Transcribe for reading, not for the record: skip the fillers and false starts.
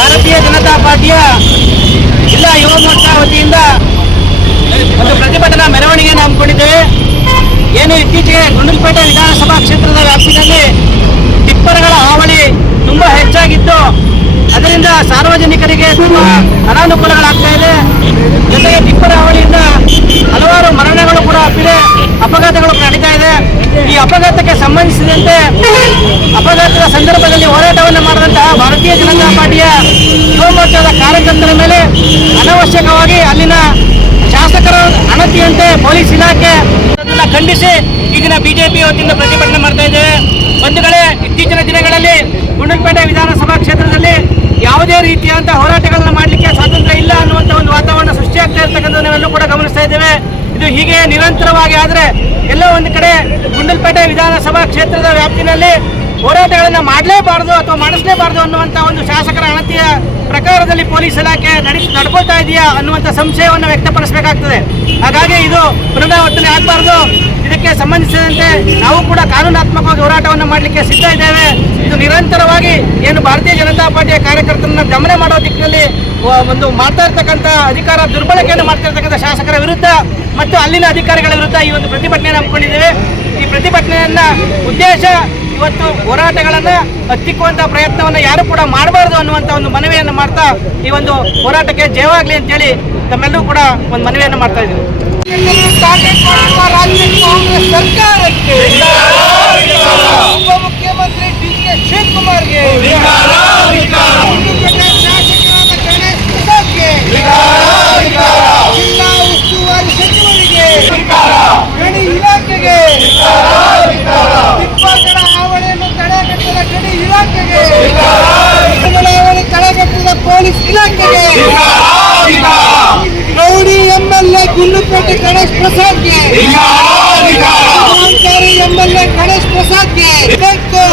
ಭಾರತೀಯ ಜನತಾ ಪಾರ್ಟಿಯ ಜಿಲ್ಲಾ ಯುವ ಮೋರ್ಚಾ ವತಿಯಿಂದ ಒಂದು ಪ್ರತಿಭಟನಾ ಮೆರವಣಿಗೆಯನ್ನು ಹಮ್ಮಿಕೊಂಡಿದ್ದೇವೆ. ಏನು ಇತ್ತೀಚೆಗೆ ಗುಂಡ್ಲುಪೇಟೆ ವಿಧಾನಸಭಾ ಕ್ಷೇತ್ರದ ವ್ಯಾಪ್ತಿಯಲ್ಲಿ ಟಿಪ್ಪರ್ಗಳ ಹಾವಳಿ ತುಂಬಾ ಹೆಚ್ಚಾಗಿದ್ದು ಅದರಿಂದ ಸಾರ್ವಜನಿಕರಿಗೆ ತುಂಬಾ ಅನಾನುಕೂಲಗಳಾಗ್ತಾ ಇದೆ. ಜೊತೆಗೆ ಟಿಪ್ಪರ್ ಹಾವಳಿಯಿಂದ ಹಲವಾರು ಮರಣಗಳು ಕೂಡ ಅಪ್ಪಿದೆ, ಅಪಘಾತಗಳು ನಡೀತಾ ಇದೆ. ಈ ಅಪಘಾತಕ್ಕೆ ಸಂಬಂಧಿಸಿದಂತೆ ಅಪಘಾತದ ಸಂದರ್ಭದಲ್ಲಿ ಹೋರಾಟವನ್ನು ಮಾಡಿದಂತಹ ಭಾರತೀಯ ಜನತಾ ಪಾರ್ಟಿಯ ಯುವ ಮೋರ್ಚಾದ ಕಾರ್ಯಕರ್ತರ ಮೇಲೆ ಅನವಶ್ಯಕವಾಗಿ ಅಲ್ಲಿನ ಶಾಸಕರ ಅಣತಿಯಂತೆ ಪೊಲೀಸ್ ಇಲಾಖೆ ಅದನ್ನು ಖಂಡಿಸಿ ಈ ದಿನ ಬಿಜೆಪಿ ವತಿಯಿಂದ ಪ್ರತಿಭಟನೆ ಮಾಡ್ತಾ ಇದ್ದೇವೆ. ಬಂಧುಗಳೇ, ಇತ್ತೀಚಿನ ದಿನಗಳಲ್ಲಿ ಗುಂಡ್ಲುಪೇಟೆ ವಿಧಾನಸಭಾ ಕ್ಷೇತ್ರದಲ್ಲಿ ಯಾವುದೇ ರೀತಿಯಾದಂತಹ ಹೋರಾಟಗಳನ್ನು ಮಾಡಲಿಕ್ಕೆ ಸ್ವಾತಂತ್ರ್ಯ ಇಲ್ಲ ಅನ್ನುವಂಥ ಒಂದು ವಾತಾವರಣ ಸೃಷ್ಟಿಯಾಗ್ತಾ ಇರ್ತಕ್ಕಂಥ ನಾವೆಲ್ಲೂ ಕೂಡ ಗಮನಿಸ್ತಾ ಇದ್ದೇವೆ. ಇದು ಹೀಗೆ ನಿರಂತರವಾಗಿ ಆದರೆ ಎಲ್ಲೋ ಒಂದು ಕಡೆ ಗುಂಡ್ಲುಪೇಟೆ ವಿಧಾನಸಭಾ ಕ್ಷೇತ್ರದ ವ್ಯಾಪ್ತಿನಲ್ಲಿ ಹೋರಾಟಗಳನ್ನು ಮಾಡಲೇಬಾರದು ಅಥವಾ ಮಾಡಿಸಲೇಬಾರದು ಅನ್ನುವಂಥ ಒಂದು ಶಾಸಕರ ಅಣತಿಯ ಪ್ರಕಾರದಲ್ಲಿ ಪೊಲೀಸ್ ಇಲಾಖೆ ನಡ್ಕೊಳ್ತಾ ಇದೆಯಾ ಅನ್ನುವಂಥ ಸಂಶಯವನ್ನು ವ್ಯಕ್ತಪಡಿಸಬೇಕಾಗ್ತದೆ. ಹಾಗಾಗಿ ಇದು ಪುನರಾವರ್ತನೆ ಆಗಬಾರ್ದು. ಇದಕ್ಕೆ ಸಂಬಂಧಿಸಿದಂತೆ ನಾವು ಕೂಡ ಕಾನೂನಾತ್ಮಕವಾಗಿ ಹೋರಾಟವನ್ನು ಮಾಡಲಿಕ್ಕೆ ಸಿದ್ಧ ಇದ್ದೇವೆ. ಇದು ನಿರಂತರವಾಗಿ ಏನು ಭಾರತೀಯ ಜನತಾ ಪಾರ್ಟಿಯ ಕಾರ್ಯಕರ್ತರನ್ನ ದಮನ ಮಾಡೋ ದಿಕ್ಕಿನಲ್ಲಿ ಒಂದು ಮಾಡ್ತಾ ಇರ್ತಕ್ಕಂಥ ಅಧಿಕಾರ ದುರ್ಬಳಕೆಯನ್ನು ಮಾಡ್ತಾ ಇರ್ತಕ್ಕಂಥ ಶಾಸಕರ ವಿರುದ್ಧ ಮತ್ತು ಅಲ್ಲಿನ ಅಧಿಕಾರಿಗಳ ವಿರುದ್ಧ ಈ ಒಂದು ಪ್ರತಿಭಟನೆಯನ್ನು ಹಮ್ಮಿಕೊಂಡಿದ್ದೇವೆ. ಈ ಪ್ರತಿಭಟನೆಯನ್ನ ಉದ್ದೇಶ ಇವತ್ತು ಹೋರಾಟಗಳನ್ನು ಹತ್ತಿಕ್ಕುವಂತಹ ಪ್ರಯತ್ನವನ್ನು ಯಾರು ಕೂಡ ಮಾಡಬಾರದು ಅನ್ನುವಂಥ ಒಂದು ಮನವಿಯನ್ನು ಮಾಡ್ತಾ ಈ ಒಂದು ಹೋರಾಟಕ್ಕೆ ಜಯವಾಗಲಿ ಅಂತೇಳಿ ತಮ್ಮೆಲ್ಲರೂ ಕೂಡ ಒಂದು ಮನವಿಯನ್ನು ಮಾಡ್ತಾ ಇದ್ದೀವಿ. ರಾಜ್ಯ ಕಾಂಗ್ರೆಸ್ ಸರ್ಕಾರಕ್ಕೆ, ಉಪಮುಖ್ಯಮಂತ್ರಿ ಡಿ.ಕೆ. ಶಿವಕುಮಾರ್ಗೆ, ಶಾಸಕರಾದ ಗಣೇಶ್ ಪ್ರಸಾದ್ಗೆ, ಜಿಲ್ಲಾ ಉಸ್ತುವಾರಿ ಸಚಿವರಿಗೆ, ಗಣಿ ಇಲಾಖೆಗೆ, ಟಿಪ್ಪರ್ಗಳ ಹಾವಳಿಯನ್ನು ತಡೆಗಟ್ಟದ ಗಣಿ ಇಲಾಖೆಗೆ, ಹಾವಳಿ ತಡೆಗಟ್ಟದ ಪೊಲೀಸ್ ಇಲಾಖೆಗೆ, ರೌಡಿ ಎಂಎಲ್ಎ ಗುಂಡ್ಲುಪೇಟೆ ಗಣೇಶ್ ಪ್ರಸಾದ್ಗೆ, ಎಂಎಲ್ಎ ಗಣೇಶ್ ಪ್ರಸಾದ್ಗೆ ಬೇಕು.